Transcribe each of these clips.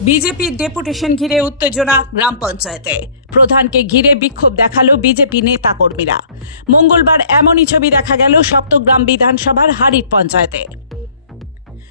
বিজেপির ডেপুটেশন ঘিরে উত্তেজনা গ্রাম পঞ্চায়েতে। প্রধানকে ঘিরে বিক্ষোভ দেখাল বিজেপি নেতা কর্মীরা মঙ্গলবার এমনই ছবি দেখা গেল সপ্তগ্রাম বিধানসভার হারির পঞ্চায়েতে।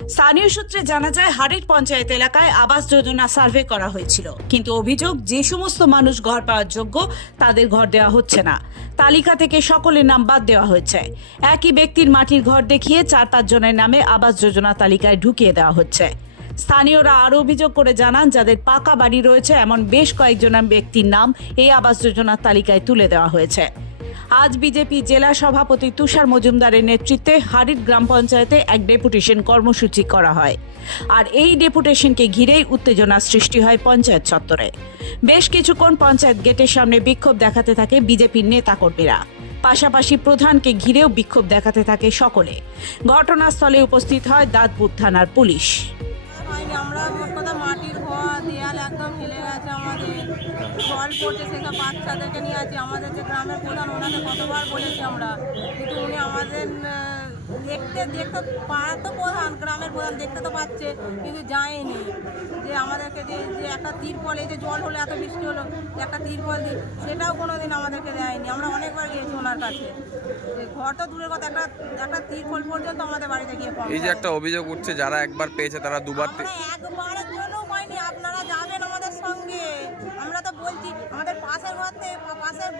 স্থানীয় সূত্রে জানা যায়, হারির পঞ্চায়েত এলাকায় আবাস যোজনা সার্ভে করা হয়েছিল। কিন্তু অভিযোগ, যে সমস্ত মানুষ ঘর পাওয়ার যোগ্য, তাদের ঘর দেওয়া হচ্ছে না। তালিকা থেকে সকলের নাম বাদ দেওয়া হয়েছে। একই ব্যক্তির মাটির ঘর দেখিয়ে চার পাঁচ জনের নামে আবাস যোজনা তালিকায় ঢুকিয়ে দেওয়া হচ্ছে। স্থানীয়রা আরও অভিযোগ করে জানান, যাদের পাকা বাড়ি রয়েছে, এমন বেশ কয়েকজন ব্যক্তির নাম এই আবাস যোজনার তালিকায় তুলে দেওয়া হয়েছে। আজ বিজেপি জেলা সভাপতি তুষার মজুমদারের নেতৃত্বে হারির গ্রাম পঞ্চায়েতে এক ডেপুটেশন কর্মসূচি করা হয়। আর এই ডেপুটেশনকে ঘিরেই উত্তেজনা সৃষ্টি হয় পঞ্চায়েত চত্বরে। বেশ কিছুক্ষণ পঞ্চায়েত গেটের সামনে বিক্ষোভ দেখাতে থাকে বিজেপির নেতাকর্মীরা। পাশাপাশি প্রধানকে ঘিরেও বিক্ষোভ দেখাতে থাকে সকলে। ঘটনাস্থলে উপস্থিত হয় দাঁতপুর থানার পুলিশ। মাটির ঘর দেয়াল একদম হেলে গেছে আমাদের। জল পড়ছে সেসব বাচ্চাদেরকে নিয়ে আছি। আমাদের যে গ্রামের প্রধান ওনাকে কতবার বলেছি আমরা। কিন্তু উনি আমাদের দেখতে দেখতে পাড়ার তো প্রধান গ্রামের প্রধান দেখতে তো পাচ্ছে কিন্তু যায়নি। যে আমাদেরকে যে যে একটা তিরপল এই যে জল হলো এত বৃষ্টি হলো একটা তিরপল দিই সেটাও কোনো দিন আমাদেরকে দেয়নি। আমরা অনেকবার গিয়েছি ওনার কাছে। যে ঘর তো দূরের কথা একটা একটা তিরপল পর্যন্ত আমাদের বাড়িতে গিয়ে এই যে একটা অভিযোগ উঠছে যারা একবার পেয়েছে তারা দুবার পে-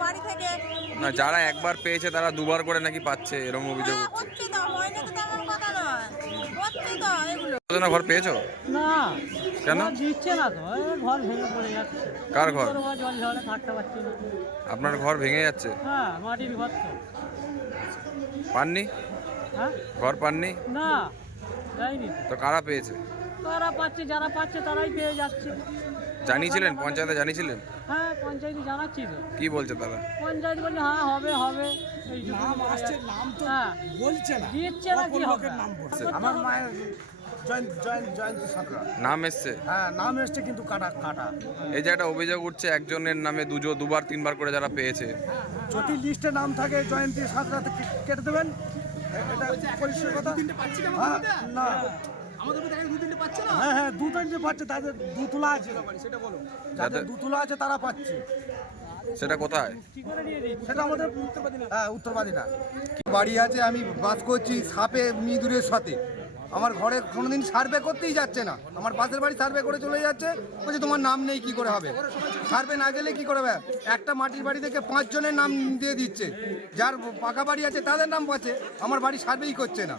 বাড়ি থেকে না যারা একবার পেয়েছে তারা দুবার করে নাকি পাচ্ছে এরকম অভিযোগ হ্যাঁ, হচ্ছে। তো হয়নি তো তেমন কথা নয়। হচ্ছে তো এগুলো। যোজনা ঘর পেয়েছ? না। কেন? দিচ্ছে না তো ঘর ভেঙে পড়ে যাচ্ছে। কার ঘর? জল ঝড়ে থাকতে পারছি না। আপনার ঘর ভেঙে যাচ্ছে? হ্যাঁ মাটির ঘর তো পাননি? হ্যাঁ? ঘর পাননি? না যাইনি তো। তো কারা পেয়েছে? তারা পাচ্ছে যারা পাচ্ছে তারাই পেয়ে যাচ্ছে। জানিয়েছিলেন? পঞ্চায়েতে জানিয়েছিলেন? হ্যাঁ পঞ্চায়েতে জানাচ্ছি তো। কি বলছে তারা? পঞ্চায়েত বলছে হ্যাঁ হবে হবে। এই নাম আসছে নাম তো হ্যাঁ। বলছে না। দিচ্ছে না কি হবে? নাম বলছে? আমার। মায়ের জয়ন্ত জয়ন্ত জয়ন্তী সাঁতরা। নাম এসছে? হ্যাঁ নাম এসছে কিন্তু কাটা কাটা। এই যে একটা অভিযোগ উঠছে একজনের নামে দুজো দুবার তিনবার করে যারা পেয়েছে। যদি লিস্টে নাম থাকে জয়ন্তী সাঁতরা কেটে দেবেন? এটা পরিষ্কার কথা। হ্যাঁ, না? হ্যাঁ হ্যাঁ দু তিনটে পাচ্ছে তাদের দুতলা আছে। সেটা বলো। যাদের যাদের- আছে তারা পাচ্ছে। সেটা কোথায়? সেটা আমাদের হ্যাঁ উত্তরবাদী না বাড়ি আছে আমি বাস করছি সাপে মিদুরের সাথে। আমার ঘরে কোনোদিন সার্ভে করতেই যাচ্ছে না। আমার পাশের বাড়ি সার্ভে করে চলে যাচ্ছে। বলছে তোমার নাম নেই কি করে হবে? সার্ভে না গেলে কি করে হবে? একটা মাটির বাড়ি থেকে পাঁচজনের নাম দিয়ে দিচ্ছে। যার পাকা বাড়ি আছে তাদের নাম পাচ্ছে। আমার বাড়ি সার্ভেই করছে না।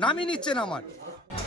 নামই নিচ্ছে না আমার।